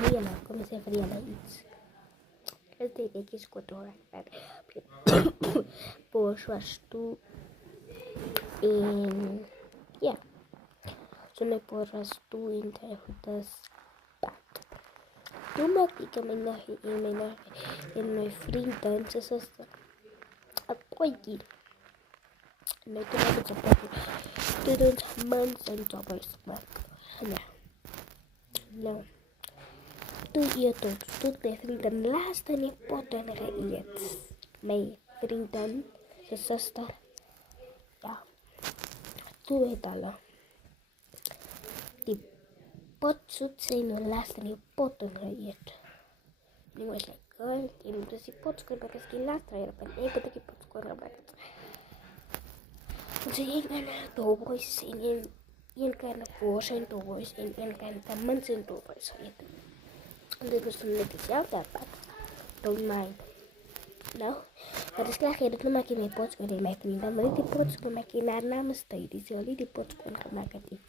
verdienen, come se verdienen iets. Het deed ik eens kort door. Pois was tu in ja, toen pois was tu in de stad. Toen maakte ik in mijn vriend en zijn zuster een potje. Nee, toen heb ik een potje. Toen ons mensen toppers gemaakt. Ja. Nou. Toen eet ons. Toen mijn vrienden laatste niet potten geëet. Mijn vrienden, zijn zuster. Ja. Toen weet alle. Die potzoet zijn de laatste niet potten geëet. Nu was ik girl, ik moet dus die potskoen maken. Ik laatste jaar op een ik die potskoen maken. Ze gingen naar de boys en een kleine poos en de boys en een kleine kamans en de boys eten. En dit was toen net hetzelfde pak. Don't mind. Nou, dat is klaar. Dat maak je mijn potskoen in mijn vrienden. Maar die potskoen maak je naar namens tijd. Die zullen die potskoen gemaakt hebben.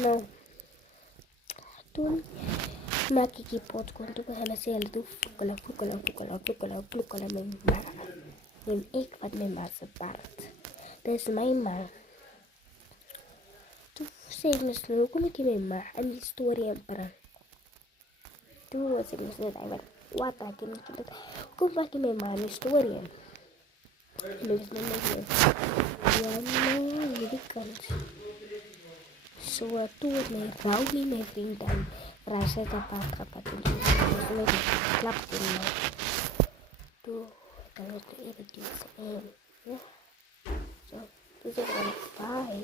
Nou, toen maak ik die potskoen. Toen gaan ze hele doen. Vloekelen mijn ma. En ik wat mijn ma zijn paard. Dat is mijn ma. Toen zei ik misschien, kom ik in mijn ma en die story en para. Toen was ik misschien, wat had ik niet. Kom ik in mijn ma en die story en. En dat is mijn ma. Ja, nee, die kant. Zo, toen mijn vrouw niet mijn vriend en rasa kapat toen. Dus toen klapte in mij. Toen, dat was de eerste keer. Ja. Zo, dus ik was bye.